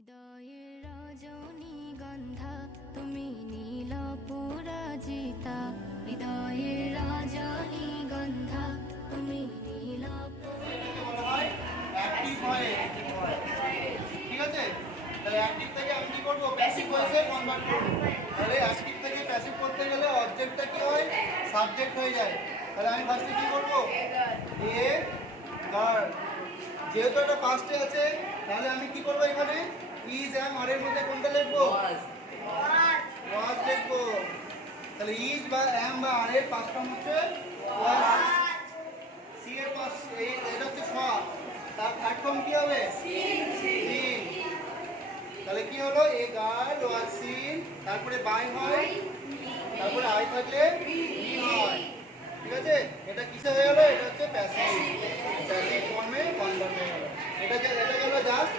হৃদয়ের রজনীগন্ধা তুমি নীল পরাজিতা, হৃদয়ের রজনীগন্ধা তুমি নীল অ্যাক্টিভ হয়। ঠিক আছে, তাহলে অ্যাক্টিভ থেকে আমি কি করব, প্যাসিভ ভয়েসে কনভার্ট করব। তাহলে অ্যাক্টিভ থেকে প্যাসিভ করতে গেলে অবজেক্টটা কি হয়, সাবজেক্ট হয়ে যায়। তাহলে আমি ফার্স্টে কি করব, এ গার্ড, যেহেতু এটা পাস্টে আছে তাহলে আমি কি করব, এখানে ইজ এম আর এর মধ্যে কোনটা লিখবো, ওয়াজ লিখবো। তাহলে ইজ বা এম বা আর এর পাস্ট ফর্ম হচ্ছে ওয়াজ। সি এর পাস এটা হচ্ছে ছ, তার থার্ড ফর্ম কি হবে, সিন। তাহলে কি হলো, এ গার্ল ওয়াজ সিন, তারপরে বাই হয়, তারপরে আই থাকলে ই হয়। ঠিক আছে, এটা কিসে হয়ে গেল, এটা হচ্ছে প্যাসিভ ফর্মে কনভার্ট হয়ে গেল। এটা গেল জাস্ট